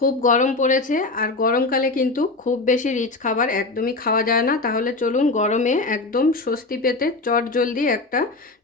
খুব গরম পড়েছে আর গরমকালে কিন্তু খুব বেশি রিচ খাবার একদমই খাওয়া যায় না। তাহলে চলুন গরমে একদম স্বস্তি পেতে চটজলদি একটা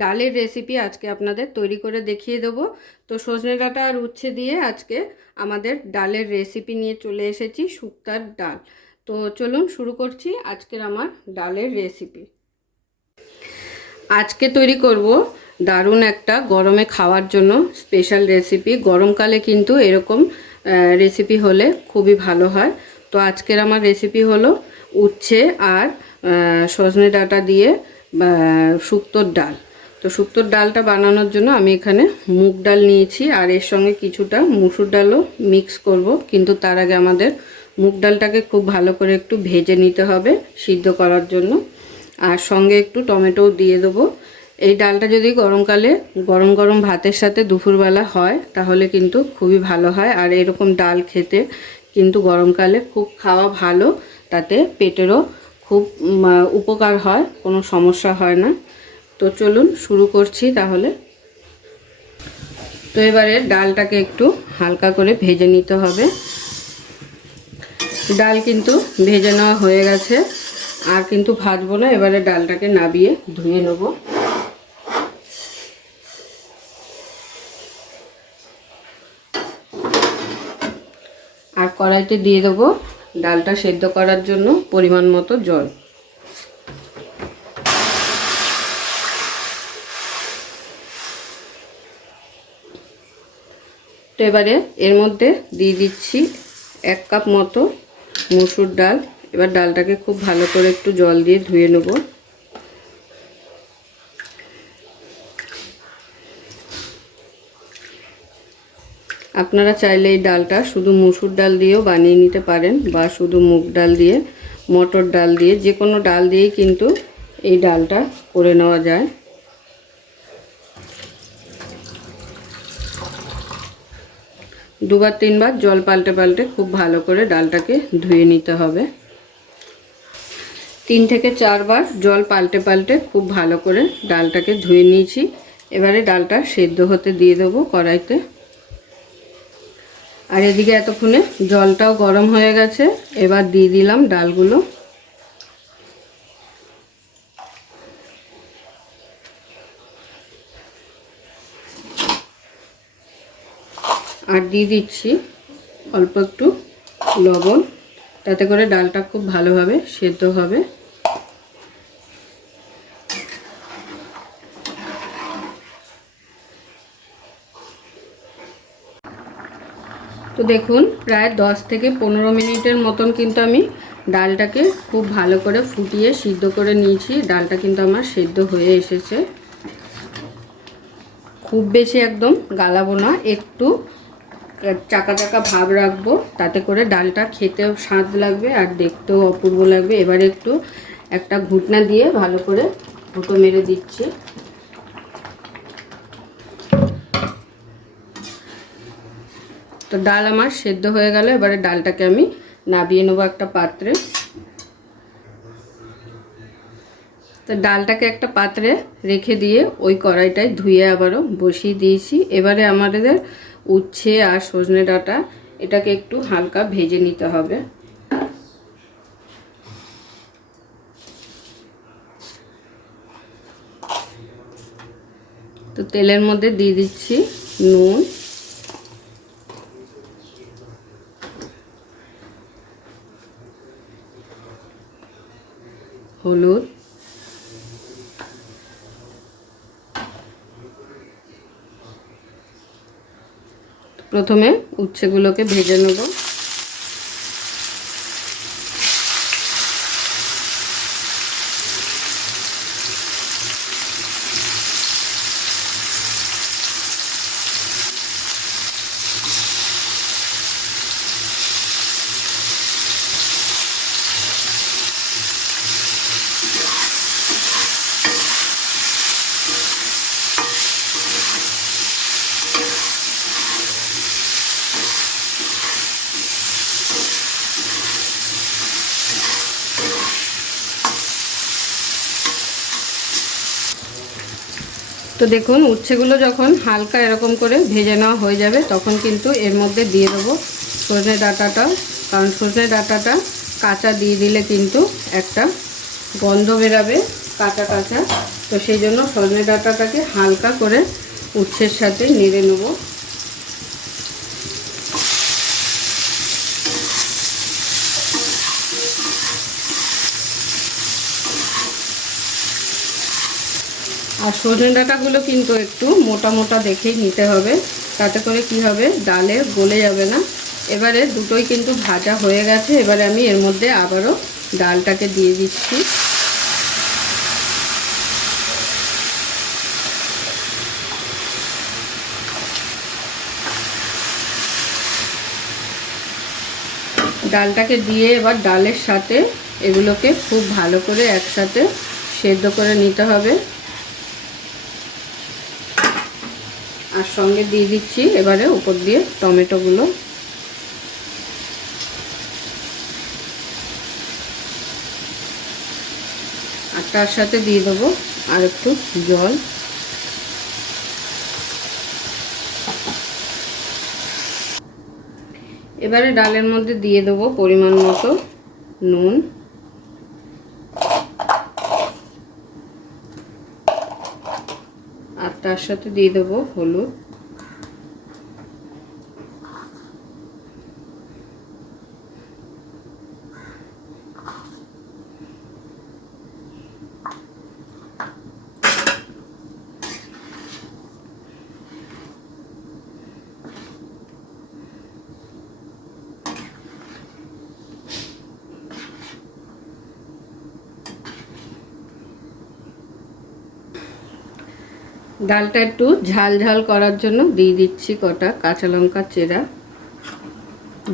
ডালের রেসিপি আজকে আপনাদের তৈরি করে দেখিয়ে দেবো। তো সজনে ডাঁটা আর উচ্ছে দিয়ে আজকে আমাদের ডালের রেসিপি নিয়ে চলে এসেছি, শুক্তার ডাল। তো চলুন শুরু করছি আজকের আমার ডালের রেসিপি। আজকে তৈরি করব দারুণ একটা গরমে খাওয়ার জন্য স্পেশাল রেসিপি। গরমকালে কিন্তু এরকম রেসিপি হলে খুবই ভালো হয়। তো আজকের আমার রেসিপি হলো উচ্ছে আর সজনে ডাঁটা দিয়ে শুক্তোর ডাল। তো শুক্তোর ডালটা বানানোর জন্য আমি এখানে মুগ ডাল নিয়েছি আর এর সঙ্গে কিছুটা মুসুর ডালও মিক্স করব। কিন্তু তার আগে আমাদের মুগ ডালটাকে খুব ভালো করে একটু ভেজে নিতে হবে সিদ্ধ করার জন্য, আর সঙ্গে একটু টমেটোও দিয়ে দেবো। এই ডালটা যদি গরমকালে গরম গরম ভাতের সাথে দুপুরবেলা হয় তাহলে কিন্তু খুবই ভালো হয়। আর এরকম ডাল খেতে কিন্তু গরমকালে খুব খাওয়া ভালো, তাতে পেটেরও খুব উপকার হয়, কোনো সমস্যা হয় না। তো চলুন শুরু করছি তাহলে। তো এবারে ডালটাকে একটু হালকা করে ভেজে নিতে হবে। ডাল কিন্তু ভেজে নেওয়া হয়ে গেছে, আর কিন্তু ভাজবো না। এবারে ডালটাকে নাবিয়ে ধুয়ে নেব। আর কড়াইতে দিয়ে দেবো ডালটা সেদ্ধ করার জন্য পরিমাণ মতো জল। তো এবারে এর মধ্যে দিয়ে দিচ্ছি 1 কাপ মতো মসুর ডাল। এবার ডালটাকে খুব ভালো করে একটু জল দিয়ে ধুয়ে নেব। আপনারা চাইলে এই ডালটা শুধু মসুর ডাল দিয়েও বানিয়ে নিতে পারেন, বা শুধু মুগ ডাল দিয়ে, মটর ডাল দিয়ে, যে কোনো ডাল দিয়েই কিন্তু এই ডালটা করে নেওয়া যায়। দুবার তিনবার জল পাল্টে পাল্টে খুব ভালো করে ডালটাকে ধুয়ে নিতে হবে। 3 থেকে 4 বার জল পাল্টে পাল্টে খুব ভালো করে ডালটাকে ধুয়ে নিয়েছি। এবারে ডালটা সেদ্ধ হতে দিয়ে দেবো কড়াইতে। আর এদিকে এতক্ষণে জলটাও গরম হয়ে গেছে। এবার দিয়ে দিলাম ডালগুলো। আর দিয়ে দিচ্ছি অল্প একটু লবণ, তাতে করে ডালটা খুব ভালোভাবে সেদ্ধ হবে। তো দেখুন প্রায় 10 থেকে 15 মিনিটের মতন কিন্তু আমি ডালটাকে খুব ভালো করে ফুটিয়ে সিদ্ধ করে নিয়েছি। ডালটা কিন্তু আমার সেদ্ধ হয়ে এসেছে। খুব বেশি একদম গালাবো না, একটু চাকা চাকা ভাব রাখবো, তাতে করে ডালটা খেতেও স্বাদ লাগবে আর দেখতেও অপূর্ব লাগবে। এবারে একটু একটা ঘুটনা দিয়ে ভালো করে ঘুঁটো মেরে দিচ্ছি। তো ডাল আমার সেদ্ধ হয়ে গেল। এবারে ডালটাকে আমি নাবিয়ে নেবো একটা পাত্রে। তো ডালটাকে একটা পাত্রে রেখে দিয়ে ওই কড়াইটায় ধুয়ে আবারও বসিয়ে দিয়েছি। এবারে আমাদের উচ্ছে আর সজনে ডাঁটা এটাকে একটু হালকা ভেজে নিতে হবে। তো তেলের মধ্যে দিয়ে দিচ্ছি নুন, হলুদ, প্রথমে উচ্ছেগুলোকে ভেজে নেব। তো দেখুন উচ্ছেগুলো যখন হালকা এরকম করে ভেজে নেওয়া হয়ে যাবে তখন কিন্তু এর মধ্যে দিয়ে দেবো সজনে ডাঁটাটাও, কারণ সজনে ডাঁটাটা কাঁচা দিয়ে দিলে কিন্তু একটা গন্ধ বেরাবে কাঁচা কাঁচা। তো সেই জন্য সজনে ডাঁটাটাকে হালকা করে উচ্ছের সাথে নেড়ে নেব। আর সজনে ডাঁটাগুলো কিন্তু একটু মোটা মোটা দেখেই নিতে হবে, তাতে করে কি হবে ডালে গলে যাবে না। এবারে দুটোই কিন্তু ভাজা হয়ে গেছে। এবারে আমি এর মধ্যে আবারও ডালটাকে দিয়ে দিচ্ছি। ডালটাকে দিয়ে এবার ডালের সাথে এগুলোকে খুব ভালো করে একসাথে সেদ্ধ করে নিতে হবে। আর সঙ্গে দিয়ে দিচ্ছি এবারে উপর দিয়ে টমেটোগুলো। আর তার সাথে দিয়ে দেবো আর একটু জল। এবারে ডালের মধ্যে দিয়ে দেবো পরিমাণ মতো নুন, আর তার সাথে দিয়ে দেবো হলুদ, ডালটা একটু ঝাল ঝাল করার জন্য দিয়ে দিচ্ছি কটা কাঁচা লঙ্কা চেরা।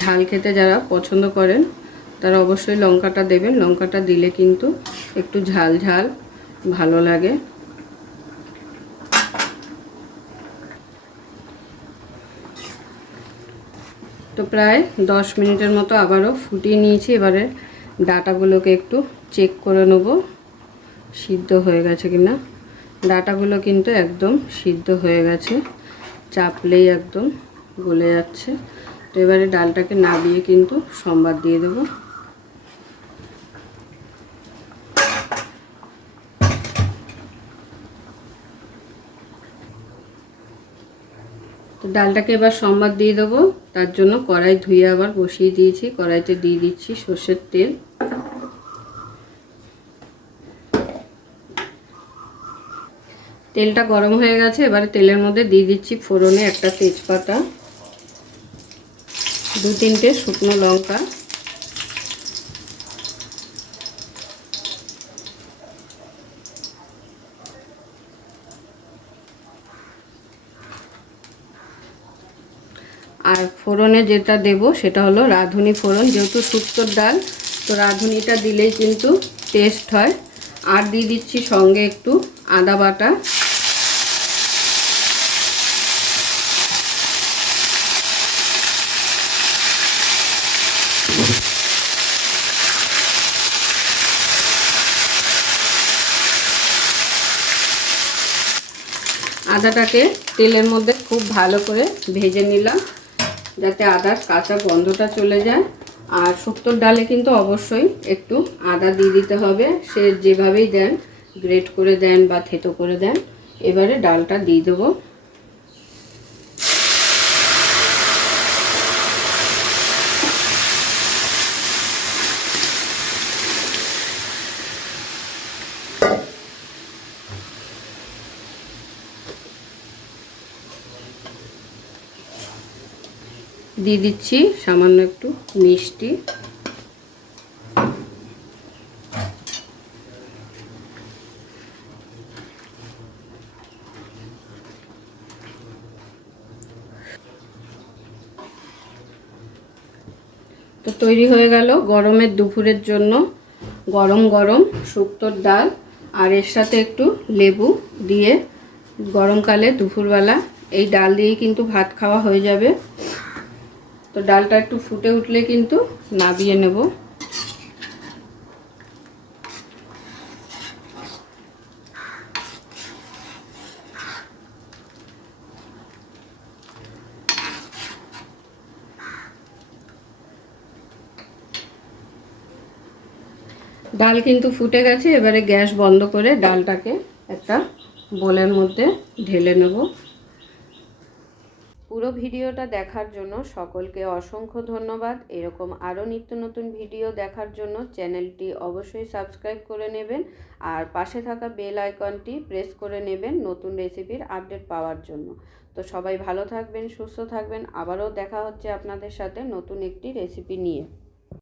ঝাল খেতে যারা পছন্দ করেন তারা অবশ্যই লঙ্কাটা দেবেন, লঙ্কাটা দিলে কিন্তু একটু ঝাল ঝাল ভালো লাগে। তো প্রায় 10 মিনিটের মতো আবারও ফুটিয়ে নিয়েছি। এবারে ডাঁটাগুলোকে একটু চেক করে নেব সিদ্ধ হয়ে গেছে কিনা। ডাঁটাগুলো কিন্তু একদম সিদ্ধ হয়ে গেছে, চাপলেই একদম গলে যাচ্ছে। তো এবারে ডালটাকে নাবিয়ে কিন্তু সম্বার দিয়ে দেবো। তো ডালটাকে এবার সম্বার দিয়ে দেবো। তার জন্য কড়াই ধুয়ে আবার বসিয়ে দিয়েছি। কড়াইতে দিয়ে দিচ্ছি সর্ষের তেল। তেলটা গরম হয়ে গেছে। এবারে তেলের মধ্যে দিয়ে দিচ্ছি ফোড়নে একটা তেজপাতা, 2-3টে শুকনো লঙ্কা, আর ফোড়নে যেটা দেব সেটা হলো রাঁধুনি ফোড়ন। যেহেতু শুক্তোর ডাল, তো রাঁধুনিটা দিলেই কিন্তু টেস্ট হয়। আর দিয়ে দিচ্ছি সঙ্গে একটু আদা বাটা, আদাটাকে তেলের মধ্যে খুব ভালো করে ভেজে নিলাম যাতে আদার কাঁচা গন্ধটা চলে যায়। আর শুক্তোর ডালে কিন্তু অবশ্যই একটু আদা দিয়ে দিতে হবে, সে যেভাবেই দেন, গ্রেট করে দেন বা থেতো করে দেন। এবারে ডালটা দিয়ে দেবো। দিয়ে দিচ্ছি সামান্য একটু মিষ্টি। তো তৈরি হয়ে গেল গরমের দুপুরের জন্য গরম গরম শুক্তোর ডাল। আর এর সাথে একটু লেবু দিয়ে গরমকালে দুপুরবেলা এই ডাল দিয়েই কিন্তু ভাত খাওয়া হয়ে যাবে। তো ডালটা একটু ফুটে উঠলে কিন্তু নাবিয়ে নেব। ডাল কিন্তু ফুটে গেছে। এবারে গ্যাস বন্ধ করে ডালটাকে একটা বোলের মধ্যে ঢেলে নেব। পুরো ভিডিওটা দেখার জন্য সকলকে অসংখ্য ধন্যবাদ। এরকম আরও নিত্য নতুন ভিডিও দেখার জন্য চ্যানেলটি অবশ্যই সাবস্ক্রাইব করে নেবেন আর পাশে থাকা বেল আইকনটি প্রেস করে নেবেন নতুন রেসিপির আপডেট পাওয়ার জন্য। তো সবাই ভালো থাকবেন, সুস্থ থাকবেন। আবারও দেখা হচ্ছে আপনাদের সাথে নতুন একটি রেসিপি নিয়ে।